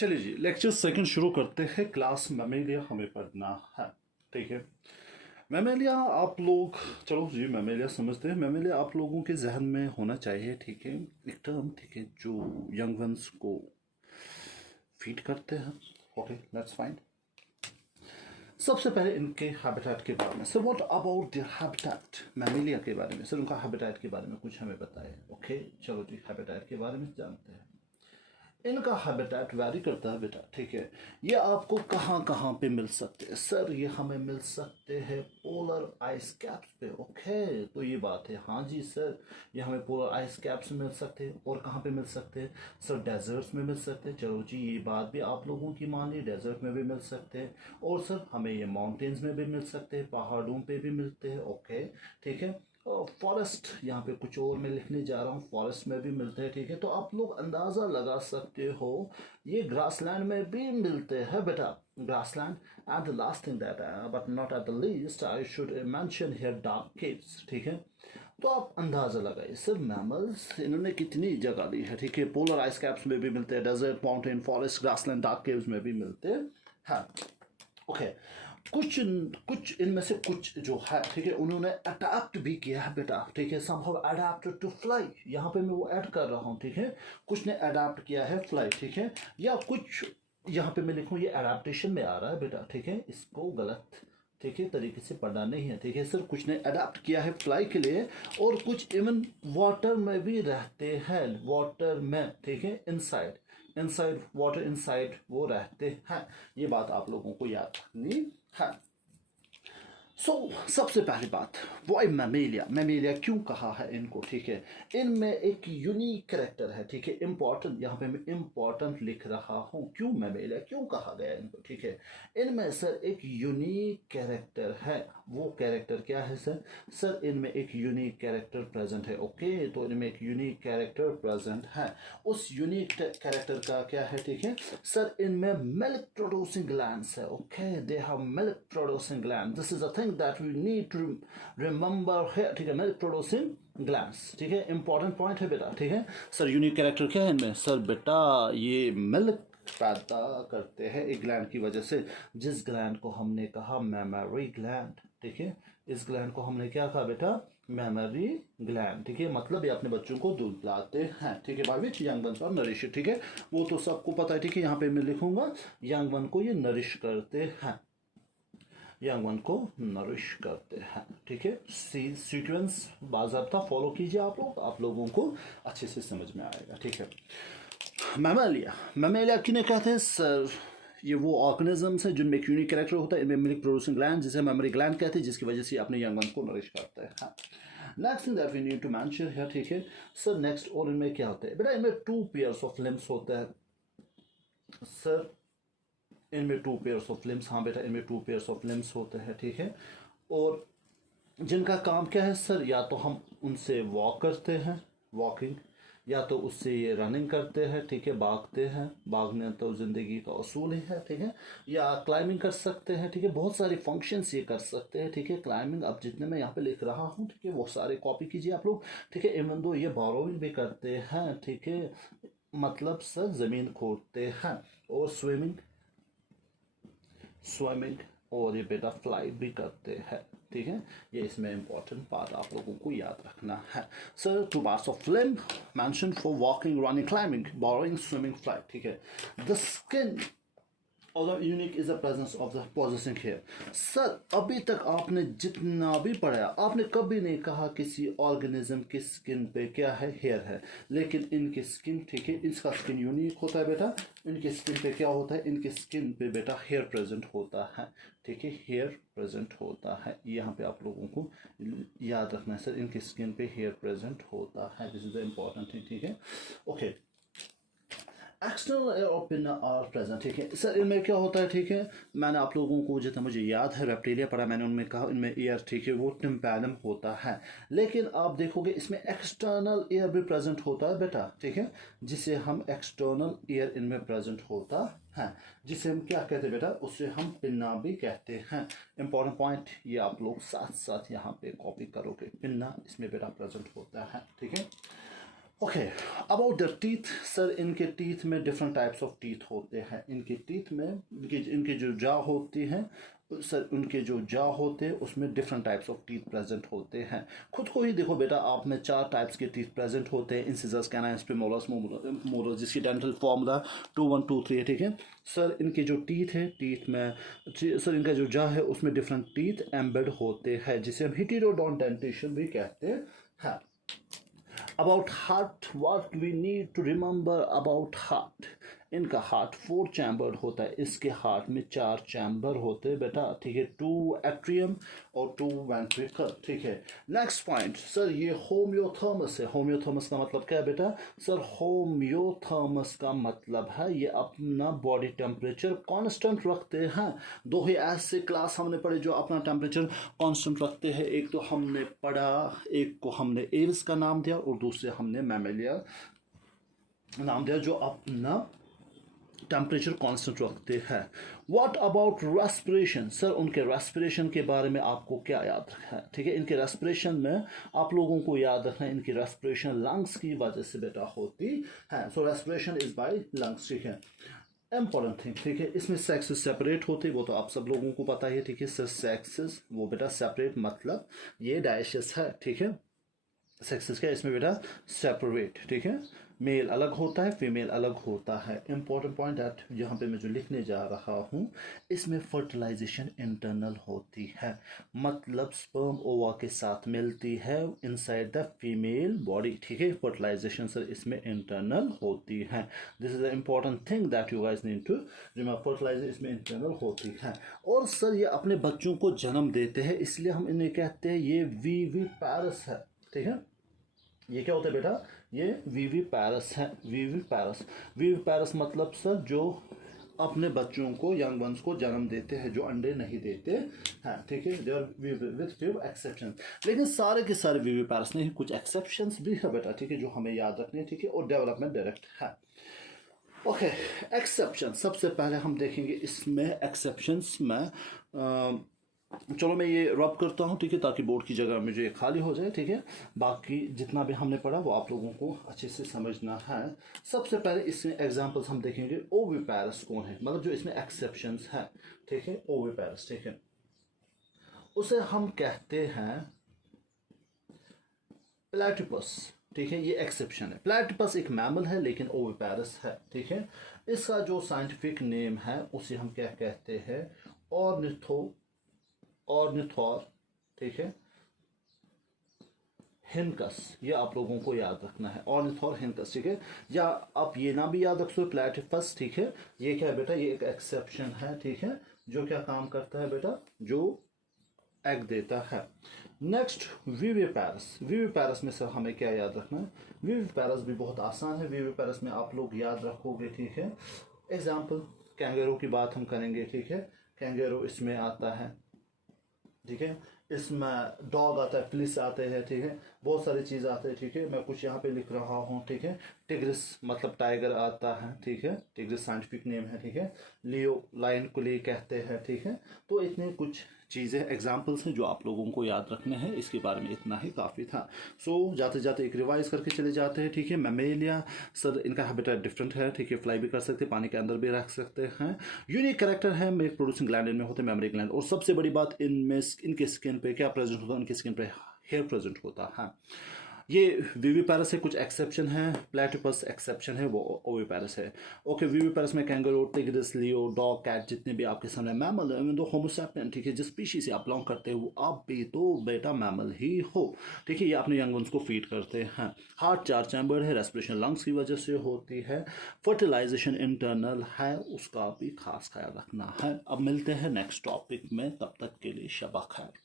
चलिए जी, lecture second शुरू करते हैं। क्लास मैमेलिया हमें पढ़ना है, ठीक है। मैमेलिया आप लोग, चलो जी मैमेलिया समझते हैं। मैमेलिया आप लोगों के जहन में होना चाहिए, ठीक है, एक टर्म, ठीक है, जो यंग वंस को फीड करते हैं। Okay, let's find. सबसे पहले इनके हैबिटेट के बारे में। Sir what about their habitat, Mammalia के बारे में। सर उनका हैबिटेट के बारे में कुछ हमें बताएं। ओके, चलो जी हैबिटेट के बारे में जानते हैं। इनका हैबिटेट वैरी करता है बेटा, ठीक है। ये आपको कहाँ कहाँ पे मिल सकते हैं? सर ये हमें मिल सकते हैं पोलर आइस कैप्स पे। ओके, तो ये बात है। हाँ जी सर, ये हमें पोलर आइस कैप्स में मिल सकते हैं। और कहाँ पे मिल सकते हैं? सर डेजर्ट्स में मिल सकते हैं। चलो जी ये बात भी आप लोगों की मान ली, डेजर्ट में भी मिल सकते हैं। और सर हमें ये माउंटेन्स में भी मिल सकते हैं, पहाड़ों पे भी मिलते हैं। ओके, ठीक है। फॉरेस्ट, यहाँ पे कुछ और मैं लिखने जा रहा हूँ, फॉरेस्ट में भी मिलते हैं, ठीक है। तो आप लोग अंदाज़ा लगा सकते हो ये ग्रासलैंड में भी मिलते हैं बेटा, grassland. And the last thing that but not at the least I should mention here dark caves, ठीक है। तो आप अंदाज़ा लगाइए सर मैमल्स इन्होंने कितनी जगह ली है, ठीक है। पोलर आइस कैप्स में भी मिलते हैं, desert, mountain, forest, grassland, dark caves में भी मिलते हैं। ओके, कुछ कुछ इनमें से कुछ जो है, ठीक है, उन्होंने अडेप्ट भी किया है बेटा, ठीक है। समहाउ अडेप्टेड टू फ्लाई, यहाँ पे मैं वो ऐड कर रहा हूँ, ठीक है। कुछ ने अडेप्ट किया है फ्लाई, ठीक है। या कुछ यहाँ पे मैं लिखूँ ये अडेप्टेशन में आ रहा है बेटा, ठीक है। इसको गलत, ठीक है, तरीके से पढ़ना नहीं है, ठीक है। सर कुछ ने अडेप्ट किया है फ्लाई के लिए, और कुछ इवन वाटर में भी रहते हैं, वाटर में, ठीक है, इनसाइड इनसाइड वाटर इनसाइड वो रहते हैं। ये बात आप लोगों को याद रखनी है। सबसे पहली बात, वाई मैमेलिया, मैमेलिया क्यों कहा है इनको, ठीक है। इनमें एक यूनिक कैरेक्टर है, ठीक है, इंपॉर्टेंट, यहाँ पे मैं इंपॉर्टेंट लिख रहा हूँ। क्यों मैमेलिया क्यों कहा गया इनको, ठीक है। इनमें सर एक यूनिक कैरेक्टर है। वो कैरेक्टर क्या है सर? सर इनमें एक यूनिक कैरेक्टर प्रेजेंट है। ओके, तो इनमें एक यूनिक कैरेक्टर प्रेजेंट है। उस यूनिक कैरेक्टर का क्या है, ठीक है। सर इनमें मिल्क प्रोड्यूसिंग ग्लैंड्स है। Okay, they have milk producing gland, this is a thing that we need to remember here, ठीक है। मिल्क प्रोड्यूसिंग ग्लैंड्स, ठीक है, इंपॉर्टेंट पॉइंट है बेटा, ठीक है। सर यूनिक कैरेक्टर क्या है इनमें? सर बेटा ये मिल्क पैदा करते हैं एक ग्लैंड की वजह से, जिस ग्लैंड को हमने कहा मेमोरी ग्लैंड, ठीक है। इस ग्लैंड को हमने क्या कहा बेटा? मेमोरी ग्लैंड, ठीक है। मतलब ये अपने बच्चों को दूध पिलाते हैं, ठीक है, बाय विच यंग वंस और नरिश, ठीक है। वो तो सबको पता है, ठीक है। यहाँ पे मैं लिखूंगा यंग वन को ये नरिश करते हैं, यंग वन को नरिश करते हैं, ठीक है। सीक्वेंस बाज़ाब्ता फॉलो कीजिए आप लोगों को अच्छे से समझ में आएगा, ठीक है। मैमेलिया, मैमेलिया किन्हें कहते हैं सर? ये वो ऑर्गेनिजम्स है जिनमें एक यूनिक कैरेक्टर होता है। इनमें मिल्क प्रोड्यूसिंग ग्लैंड, जिसे मेमोरी ग्लैंड कहते हैं, जिसकी वजह से अपने यंग वन को नरिश करते हैं। Next thing that we need to mention है, ठीक है सर। नेक्स्ट, और इनमें क्या होता है बेटा? इनमें 2 पेयर्स ऑफ लिम्स होता है सर। इनमें 2 पेयर्स ऑफ लिम्स, हाँ बेटा इनमें 2 पेयर्स ऑफ लिम्स होते हैं, ठीक है। और जिनका काम क्या है सर? या तो हम उनसे वॉक करते हैं, वॉकिंग, या तो उससे ये रनिंग करते हैं, ठीक है, भागते हैं, भागने तो ज़िंदगी का उसूल ही है, ठीक है। या क्लाइंबिंग कर सकते हैं, ठीक है। बहुत सारे फंक्शंस ये कर सकते हैं, ठीक है। क्लाइंबिंग अब जितने मैं यहाँ पे लिख रहा हूँ, ठीक है, वो सारे कॉपी कीजिए आप लोग, ठीक है। इवन दो ये बोरोइंग भी करते हैं, ठीक है, मतलब सर ज़मीन खोदते हैं। और स्विमिंग और ये बेटा फ्लाई भी करते हैं, ठीक है। ये इसमें इंपॉर्टेंट बात आप लोगों को याद रखना है। Sir 2 parts of limb mentioned for walking, running, climbing, burrowing, swimming, fly, ठीक है। The skin although unique is the presence of the possessing hair. Sir अभी तक आपने जितना भी पढ़ा, आपने कभी नहीं कहा किसी ऑर्गेनिज्म की स्किन पे क्या है? हेयर है। लेकिन इनकी स्किन, ठीक है, इसका स्किन यूनिक होता है बेटा। इनकी स्किन पे क्या होता है? इनकी स्किन पे बेटा हेयर प्रेजेंट होता है, ठीक है, हेयर प्रेजेंट होता है। यहाँ पे आप लोगों को याद रखना है सर, इनकी स्किन पे हेयर प्रेजेंट होता है, this is the important thing, ठीक है। ओके, एक्सटर्नल एयर और पिन्ना आर प्रेजेंट, ठीक है। सर इनमें क्या होता है, ठीक है, मैंने आप लोगों को जितना मुझे याद है रेप्टिलिया पढ़ा मैंने, उनमें कहा इनमें एयर, ठीक है, वो टिम्पैनम होता है। लेकिन आप देखोगे इसमें एक्सटर्नल एयर भी प्रेजेंट होता है बेटा, ठीक है, जिसे हम एक्सटर्नल एयर इनमें प्रेजेंट होता है, जिसे हम क्या कहते हैं बेटा? उसे हम पिन्ना भी कहते हैं। इंपॉर्टेंट पॉइंट ये आप लोग साथ साथ यहाँ पे कॉपी करोगे, पिन्ना इसमें बेटा प्रेजेंट होता है, ठीक है। Okay, about the teeth sir, इनके टीथ में डिफरेंट टाइप्स ऑफ टीथ होते हैं। इनके टीथ में इनके जो जा होती हैं सर, उनके जो जा होते हैं उसमें different types of teeth present होते हैं। खुद को ही देखो बेटा, आप में 4 टाइप्स के टीथ प्रेजेंट होते हैं, इंसिजर्स, कैनाइन्स, प्रीमोलर्स, मोलर्स, जिसकी डेंटल फॉर्मूला 2 1 2 3 है, ठीक है सर। इनके जो टीथ है, टीथ में सर इनका जो जा है उसमें डिफरेंट टीथ एम्बेड होते हैं, जिसे हम हेटेरोडोंट डेंटिशन भी कहते हैं। About heart, what we need to remember about heart? इनका हार्ट 4 चैम्बर्ड होता है, इसके हार्ट में 4 चैम्बर होते हैं बेटा, ठीक है। 2 एट्रियम और 2 वेंट्रिकल, ठीक है। नेक्स्ट पॉइंट सर, ये होम्योथर्मस है। होम्योथर्मस का मतलब क्या है बेटा? सर होम्योथर्मस का मतलब है ये अपना बॉडी टेम्परेचर कांस्टेंट रखते हैं। 2 ही ऐसे क्लास हमने पढ़े जो अपना टेम्परेचर कांस्टेंट रखते हैं। एक तो हमने पढ़ा, एक को हमने एव्स का नाम दिया और दूसरे हमने मैमेलिया नाम दिया, जो अपना टेम्परेचर कांस्टेंट रखते हैं। What about respiration? सर उनके रेस्पिरेशन के बारे में आपको क्या याद रखना है? ठीक है, इनके रेस्पिरेशन में आप लोगों को याद रखना है, इनकी रेस्पिरेशन लंग्स की वजह से बेटा होती है। सो रेस्पिरेशन इज बाय लंग्स, ठीक है। इंपॉर्टेंट थिंग, ठीक है, इसमें सेक्सेस सेपरेट होते, वो तो आप सब लोगों को पता है, ठीक है सर। सेक्सेस वो बेटा सेपरेट मतलब ये डायशस है, ठीक है। सेक्सेस क्या इसमें बेटा? सेपरेट, ठीक है। मेल अलग होता है, फीमेल अलग होता है। इंपॉर्टेंट पॉइंट दैट यहाँ पे मैं जो लिखने जा रहा हूँ, इसमें फर्टिलाइजेशन इंटरनल होती है, मतलब स्पर्म ओवा के साथ मिलती है इनसाइड द फीमेल बॉडी, ठीक है। फर्टिलाइजेशन सर इसमें इंटरनल होती है। This is the important thing that you guys need to remember, fertilisation इसमें इंटरनल होती है। और सर ये अपने बच्चों को जन्म देते हैं, इसलिए हम इन्हें कहते हैं ये विविपैरस है, ठीक है। ये क्या होता है बेटा? ये विविपैरस है। विविपैरस मतलब सर जो अपने बच्चों को, यंग वंस को जन्म देते हैं, जो अंडे नहीं देते हैं, ठीक है। देयर विद फ्यू एक्सेप्शन, लेकिन सारे के सारे विविपैरस नहीं, कुछ एक्सेप्शंस भी है बेटा, ठीक है, जो हमें याद रखने, ठीक है। और डेवलपमेंट डायरेक्ट है। ओके, एक्सेप्शन सबसे पहले हम देखेंगे इसमें एक्सेप्शंस में। चलो मैं ये रब करता हूँ, ठीक है, ताकि बोर्ड की जगह मुझे खाली हो जाए, ठीक है। बाकी जितना भी हमने पढ़ा वो आप लोगों को अच्छे से समझना है। सबसे पहले इसमें एग्जांपल्स हम देखेंगे। ओविपैरस कौन है, मतलब जो इसमें एक्सेप्शंस है, ठीक है। ओविपैरस, ठीक है, उसे हम कहते हैं प्लैटिपस, ठीक है। ये एक्सेप्शन है। प्लैटिपस एक मैमल है लेकिन ओविपैरस है, ठीक है। इसका जो साइंटिफिक नेम है उसे हम क्या कहते हैं? ऑर्निथोर, ठीक है, हिनकस। ये आप लोगों को याद रखना है, ऑर्निथोर हिनकस, ठीक है। या आप ये ना भी याद रख सकते, प्लैटिपस, ठीक है। ये क्या है बेटा? ये एक एक्सेप्शन है, ठीक है, जो क्या काम करता है बेटा? जो एग देता है। Next viviparous. विविपैरस में सर हमें क्या याद रखना है? विविपैरस भी बहुत आसान है। विविपैरस में आप लोग याद रखोगे, ठीक है। एग्जाम्पल कैंगेरू की बात हम करेंगे, ठीक है। कैंगेरू इसमें आता है, ठीक है। इसमें डॉग आता है, पुलिस आते हैं, ठीक है। बहुत सारी चीज़ आते हैं, ठीक है। मैं कुछ यहाँ पे लिख रहा हूँ, ठीक है। टिग्रिस मतलब टाइगर आता है, ठीक है। टिग्रिस साइंटिफिक नेम है, ठीक है। लियो लायन को लिए कहते हैं, ठीक है। तो इतने कुछ चीज़ें एग्जाम्पल्स हैं जो आप लोगों को याद रखने हैं। इसके बारे में इतना ही काफ़ी था। सो जाते जाते एक रिवाइज करके चले जाते हैं, ठीक है। मैमेलिया सर इनका हैबिटेट डिफरेंट है, ठीक है। फ्लाई भी कर सकते हैं, पानी के अंदर भी रख सकते हैं। यूनिक कैरेक्टर है, मिल्क प्रोड्यूसिंग ग्लैंड इनमें होते हैं, मेमोरी ग्लैंड। और सबसे बड़ी बात, इनमें इनके स्किन पे क्या प्रेजेंट होता है? इनकी स्किन पे हेयर प्रेजेंट होता है। ये विविपैरस से कुछ एक्सेप्शन है। प्लैटिपस एक्सेप्शन है, वो ओविपैरस है। ओके, विविपैरस में कैंगरू, टिग्रिस, लियो, डॉग, कैट जितने भी आपके सामने मैमल है, दो होमोसैपियन, ठीक है। जिस स्पीशीज से आप बिलोंग करते हो आप भी तो बेटा मैमल ही हो, ठीक है। ये अपने यंग वंस को फीड करते हैं। हार्ट 4 चैम्बर है, रेस्पिरेशन लंग्स की वजह से होती है। फर्टिलाइजेशन इंटरनल है, उसका भी खास ख्याल रखना है। अब मिलते हैं नेक्स्ट टॉपिक में, तब तक के लिए शबा खैर।